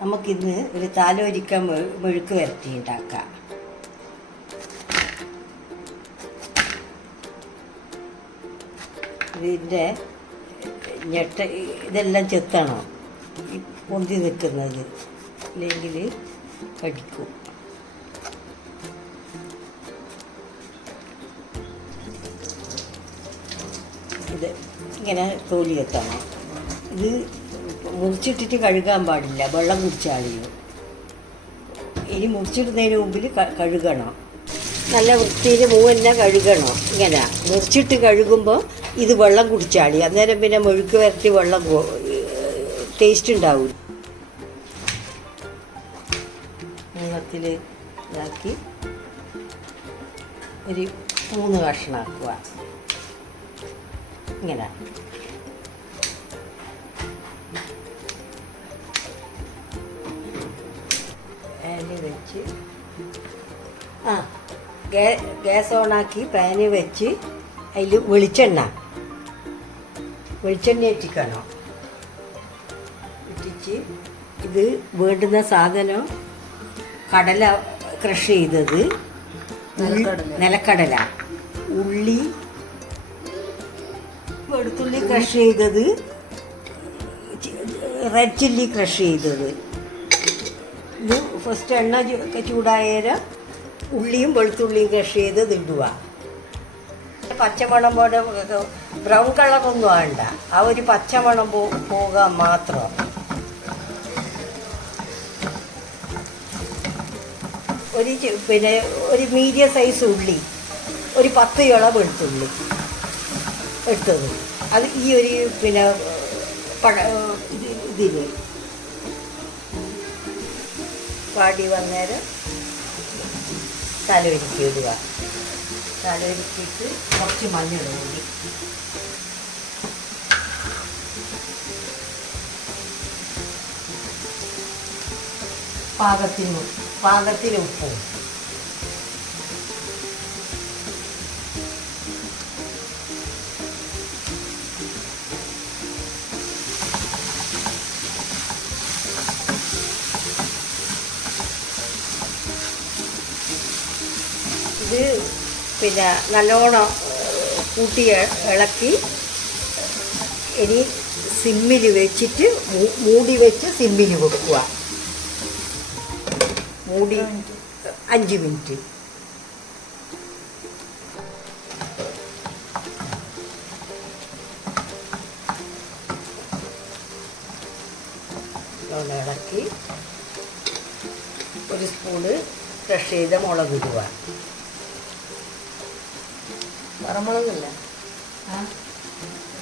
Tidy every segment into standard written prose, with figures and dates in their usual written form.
നമുക്കിന്ന് ഒരു താലോലിക്ക മെഴുക്ക് വരട്ടി ഉണ്ടാക്കാം. ഇതിൻ്റെ ഇതെല്ലാം ചെത്തണം, പൊന്തി നിൽക്കുന്നത്, അല്ലെങ്കിൽ കടിക്കും. ഇത് ഇങ്ങനെ തോലി എത്തണം. ഇത് മുറിച്ചിട്ടിട്ട് കഴുകാൻ പാടില്ല, വെള്ളം കുടിച്ചാളിയോ. ഇനി മുറിച്ചിടുന്നതിന് മുമ്പിൽ കഴുകണം, നല്ല വൃത്തിയിൽ മൂവെല്ലാം കഴുകണം. ഇങ്ങനെ മുറിച്ചിട്ട് കഴുകുമ്പോൾ ഇത് വെള്ളം കുടിച്ചാളി, അന്നേരം പിന്നെ മെഴുക്ക് വരട്ടി വെള്ളം ടേസ്റ്റ് ഉണ്ടാവില്ല. നീളത്തിൽ ഇതാക്കി ഒരു 3 കഷ്ണമാക്കുക. ഇങ്ങനെ പാനിൽ വെച്ച് ഗ്യാസ് ഓണാക്കി പാന് വെച്ച് അതിൽ വെളിച്ചെണ്ണ ഇട്ടിക്കണം. ഇട്ടിച്ച് ഇത് വേണ്ടുന്ന സാധനം കടല ക്രഷ് ചെയ്തത്, നിലക്കടല, ഉള്ളി, വെളുത്തുള്ളി ക്രഷ് ചെയ്തത്, റെഡ് ചില്ലി ക്രഷ് ചെയ്തത്. ഇത് ഫസ്റ്റ് എണ്ണ ചൂടായേരം ഉള്ളിയും വെളുത്തുള്ളിയും ക്രഷ് ചെയ്തത് ഇടുക. പച്ചമണം പോലെ ബ്രൗൺ കളറൊന്നും വേണ്ട, ആ ഒരു പച്ചമണം പോകാൻ മാത്രം. പിന്നെ ഒരു മീഡിയം സൈസ് ഉള്ളി, ഒരു 10 ഇള വെളുത്തുള്ളി എടുത്തത്, അത് ഈ ഒരു പിന്നെ ഇതിന് പാടി വന്നേരം തലയൊരുക്കി ഇടുക. തലയൊരുക്കിയിട്ട് കുറച്ച് മഞ്ഞൾ കൂടി, പാകത്തിന് ഉപ്പും. ഇത് പിന്നെ നല്ലോണം കൂട്ടി ഇളക്കി ഇനി സിമ്മിൽ വെച്ചിട്ട് മൂടി വെച്ച് സിമ്മിൽ വെക്കുക. മൂടി 5 മിനിറ്റ്. ഇളക്കി 1 സ്പൂണ് ക്രഷ് ചെയ്ത മുളക് ഇടുക. വറമുളകല്ല,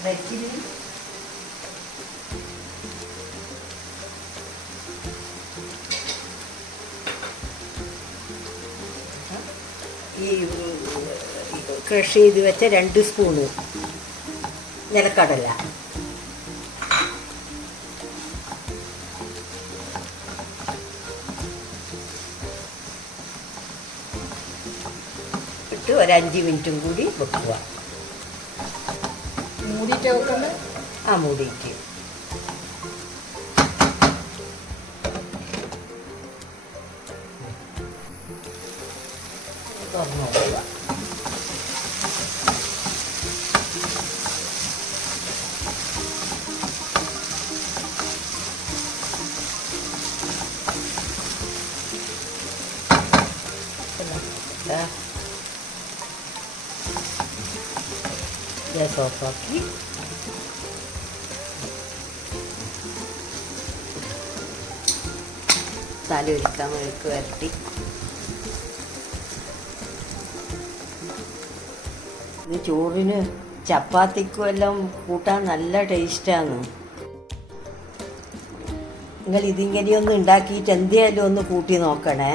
വെച്ചിട്ട് ഈ ക്രഷ് ചെയ്ത് വെച്ച 2 സ്പൂണ് നിലക്കടല, ഇട്ട് ഒരു 5 മിനിറ്റും കൂടി വെക്കുക. മൂടിയിട്ട് വെക്കണ്ട? മൂടിയിട്ട് തുറന്നു നോക്കുക. ഗ്യാസ് ഓഫാക്കി തലയൊരുക്കാൻ മെഴുക്ക് വരട്ടി. ഇത് ചോറിന് ചപ്പാത്തിക്കും എല്ലാം കൂട്ടാൻ നല്ല ടേസ്റ്റാണ്. നിങ്ങൾ ഇതിങ്ങനെയൊന്ന് ഉണ്ടാക്കിയിട്ട് എന്തായാലും ഒന്ന് കൂട്ടി നോക്കണേ.